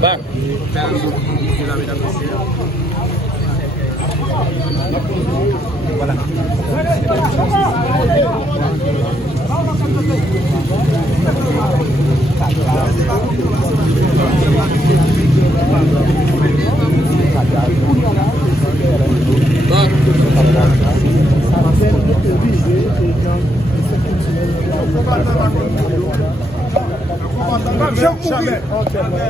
Back. Voilà. Jamais.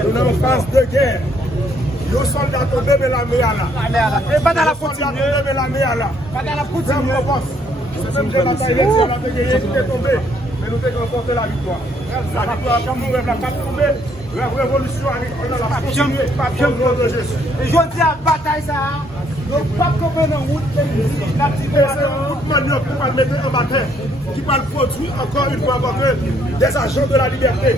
Nous sommes en phase de guerre. Nos soldats tombés de la mer là. Et pas dans la continuer. De la mer là. Pas dans la continuer. C'est même que la bataille qui est tombée. Mais nous devons remporter la victoire. La victoire, comme nous rêvons, la pas tomber. La révolution arrive dans la continuer. Au nom de Jésus. Et je dis à la bataille ça. Nous pas comprendre en route. C'est un route manœuvre pour le mettre en bataille. Qui va le produire encore une fois encore des agents de la liberté.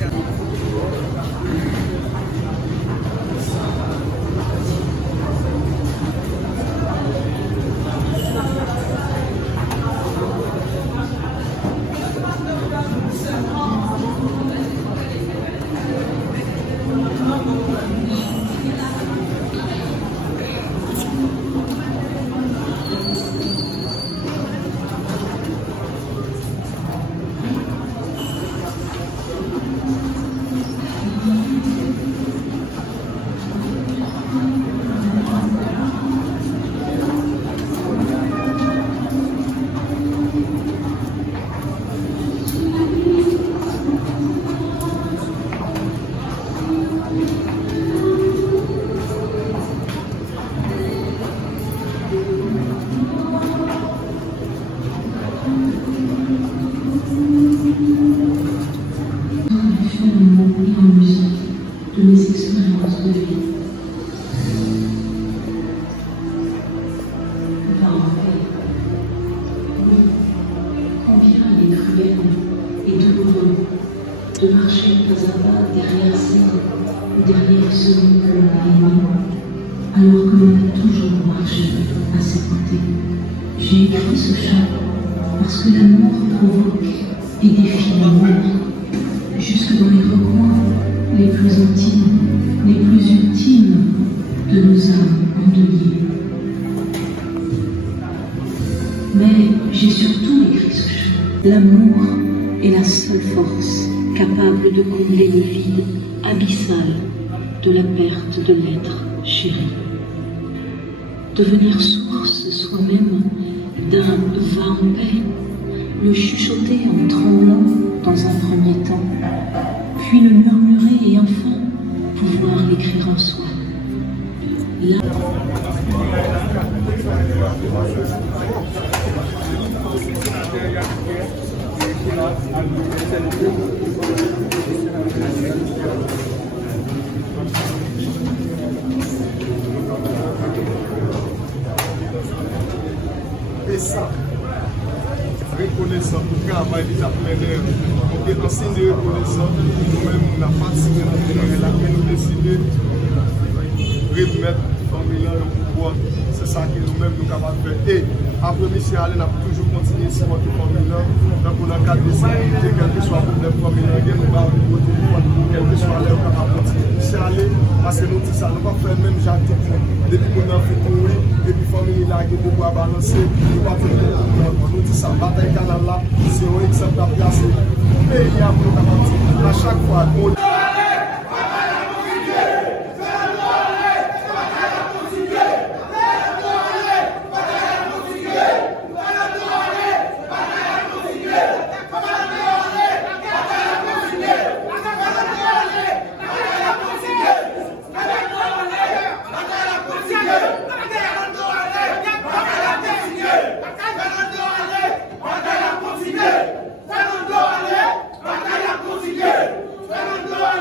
De mes expériences de vie. Va en paix. Oui, combien il est cruel et douloureux de marcher pas à pas derrière celui que l'on a aimé, alors que l'on a toujours marché à ses côtés. J'ai écrit ce chant parce que l'amour provoque et défie l'amour, jusque dans les recoins les plus intimes, les plus ultimes de nos âmes endeuillées. Mais j'ai surtout écrit ce chant. L'amour est la seule force capable de combler le vide abyssal de la perte de l'être chéri. Devenir source soi-même d'un va en paix, le chuchoter en tremblant dans un premier temps, puis le murmurer et enfin pouvoir l'écrire en soi. Là... Et ça, reconnaissant pour le travail des appreneurs, donc en signe de reconnaissance, nous-mêmes, on a participé dans le terrain là, mais nous décidons de remettre le famille au pouvoir. C'est ça que nous-mêmes nous sommes capables de faire. Et après M. Allen, on a toujours continué à supporter la famille là, donc on a cadre de sécurité, quel que soit le problème familial, nous avons au téléphone, quel que soit l'heure, on a continué. M. Allen, parce que nous disons ça, nous ne pouvons pas faire le même genre de technique. Depuis qu'on a fait courir, et puis la famille là, qui peut pas balancer, nous ne pouvons pas faire nous disons ça, bataille canal là, c'est un exemple à placer. Mais il y a un peu à chaque fois, Fernando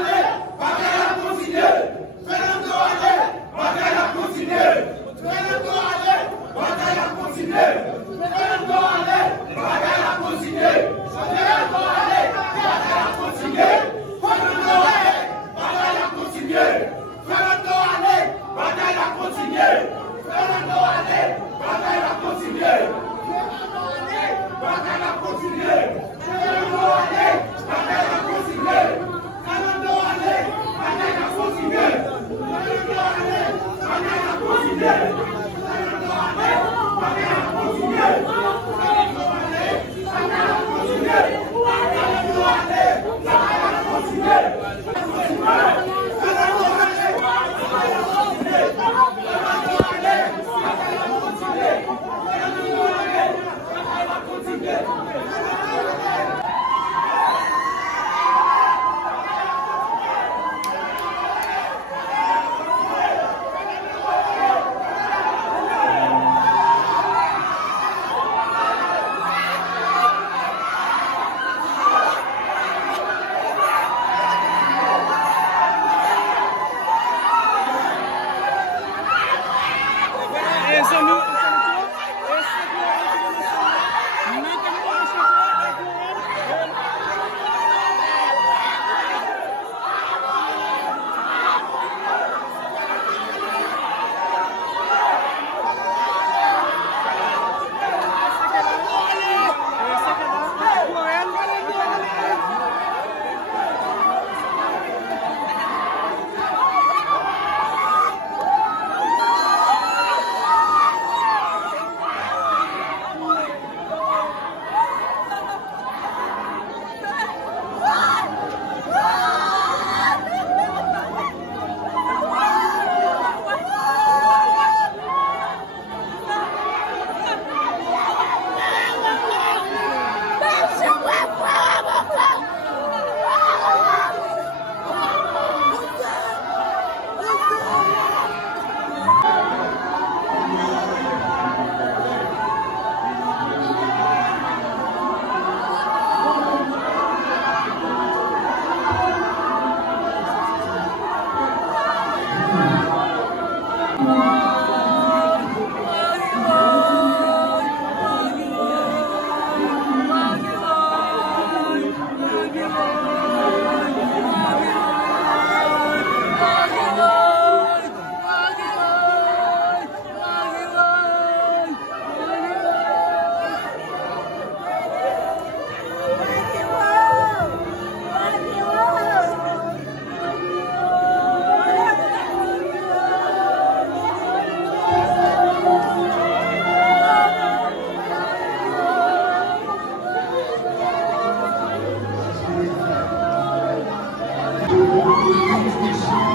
Manifestation